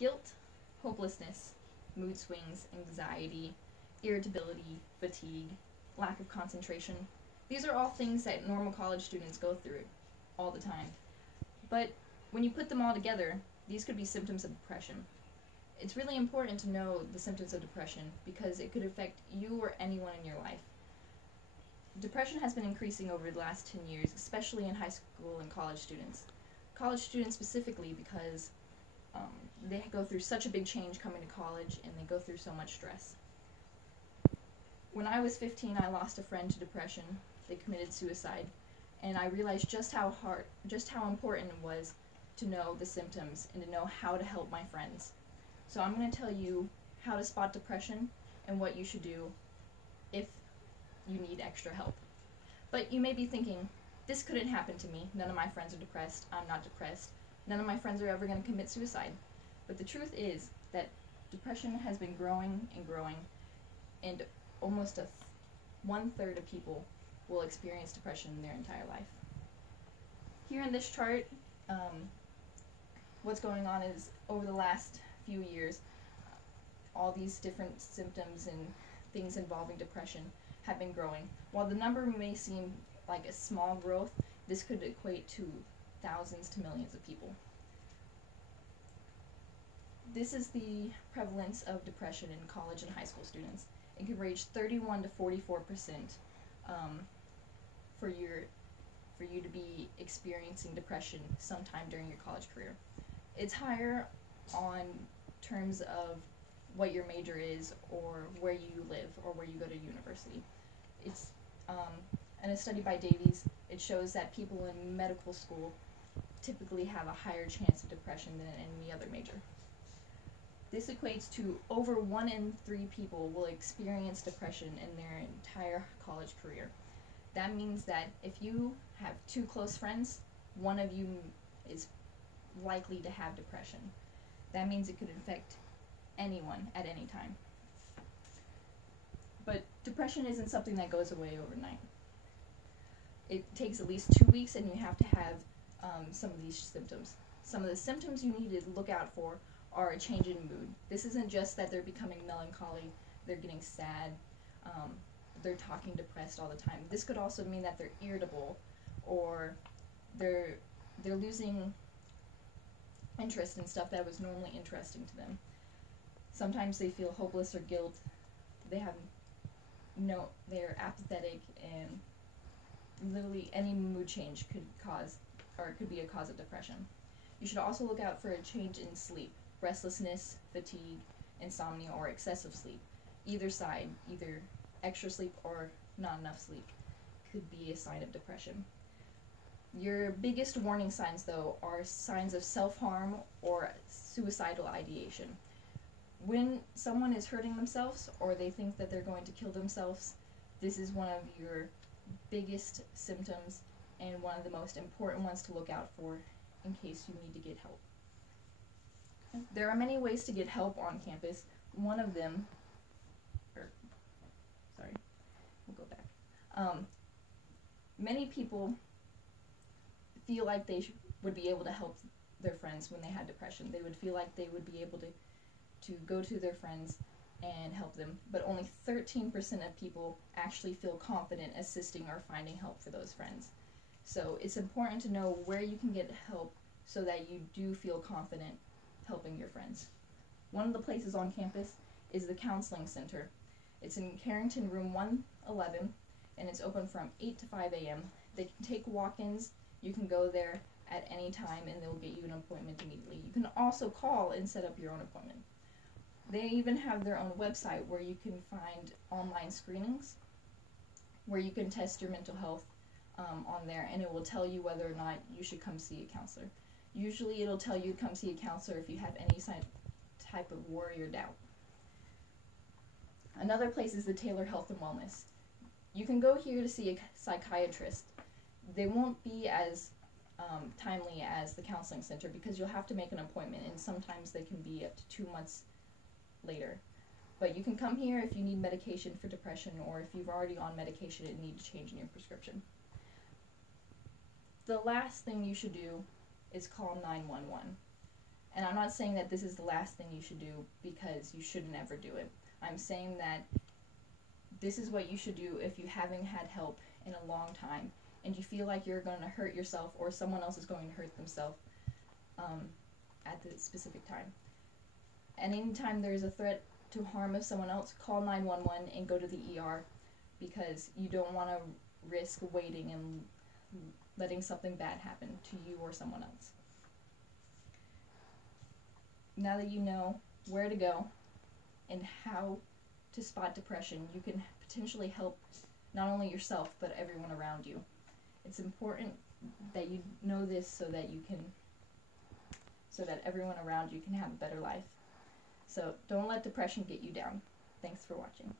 Guilt, hopelessness, mood swings, anxiety, irritability, fatigue, lack of concentration. These are all things that normal college students go through all the time. But when you put them all together, these could be symptoms of depression. It's really important to know the symptoms of depression because it could affect you or anyone in your life. Depression has been increasing over the last 10 years, especially in high school and college students. College students specifically because they go through such a big change coming to college and they go through so much stress. When I was 15, I lost a friend to depression. They committed suicide, and I realized just how important it was to know the symptoms and to know how to help my friends. So I'm going to tell you how to spot depression and what you should do if you need extra help. But you may be thinking, this couldn't happen to me. None of my friends are depressed. I'm not depressed. None of my friends are ever going to commit suicide. But the truth is that depression has been growing and growing, and almost 1/3 of people will experience depression in their entire life. Here in this chart, what's going on is over the last few years, all these different symptoms and things involving depression have been growing. While the number may seem like a small growth, this could equate to thousands to millions of people. This is the prevalence of depression in college and high school students. It can range 31 to 44% for you to be experiencing depression sometime during your college career. It's higher on terms of what your major is or where you live or where you go to university. It's in a study by Davies, it shows that people in medical school typically have a higher chance of depression than any other major. This equates to over 1 in 3 people will experience depression in their entire college career. That means that if you have 2 close friends, one of you is likely to have depression. That means it could affect anyone at any time. But depression isn't something that goes away overnight. It takes at least 2 weeks, and you have to have some of these symptoms. Some of the symptoms you need to look out for are a change in mood. This isn't just that they're becoming melancholy, they're getting sad, they're talking depressed all the time. This could also mean that they're irritable, or they're losing interest in stuff that was normally interesting to them. Sometimes they feel hopeless or guilt. They're apathetic, and literally any mood change could be a cause of depression. You should also look out for a change in sleep. Restlessness, fatigue, insomnia, or excessive sleep. Either side, either extra sleep or not enough sleep, could be a sign of depression. Your biggest warning signs, though, are signs of self-harm or suicidal ideation. When someone is hurting themselves or they think that they're going to kill themselves, this is one of your biggest symptoms and one of the most important ones to look out for in case you need to get help. There are many ways to get help on campus. One of them, we'll go back. Many people feel like they would be able to help their friends when they had depression. They would feel like they would be able to go to their friends and help them, but only 13% of people actually feel confident assisting or finding help for those friends. So it's important to know where you can get help so that you do feel confident helping your friends. One of the places on campus is the Counseling Center. It's in Carrington Room 111, and it's open from 8 to 5 a.m. They can take walk-ins. You can go there at any time, and they'll get you an appointment immediately. You can also call and set up your own appointment. They even have their own website where you can find online screenings, where you can test your mental health on there, and it will tell you whether or not you should come see a counselor. Usually it'll tell you to come see a counselor if you have any type of worry or doubt. Another place is the Taylor Health and Wellness. You can go here to see a psychiatrist. They won't be as timely as the Counseling Center because you'll have to make an appointment, and sometimes they can be up to 2 months later. But you can come here if you need medication for depression, or if you've already on medication and need to change in your prescription. The last thing you should do is call 911. And I'm not saying that this is the last thing you should do, because you shouldn't ever do it. I'm saying that this is what you should do if you haven't had help in a long time and you feel like you're going to hurt yourself or someone else is going to hurt themselves at the specific time. And anytime there's a threat to harm of someone else, call 911 and go to the ER, because you don't want to risk waiting and letting something bad happen to you or someone else. Now that you know where to go and how to spot depression, you can potentially help not only yourself but everyone around you. It's important that you know this so that everyone around you can have a better life. So don't let depression get you down. Thanks for watching.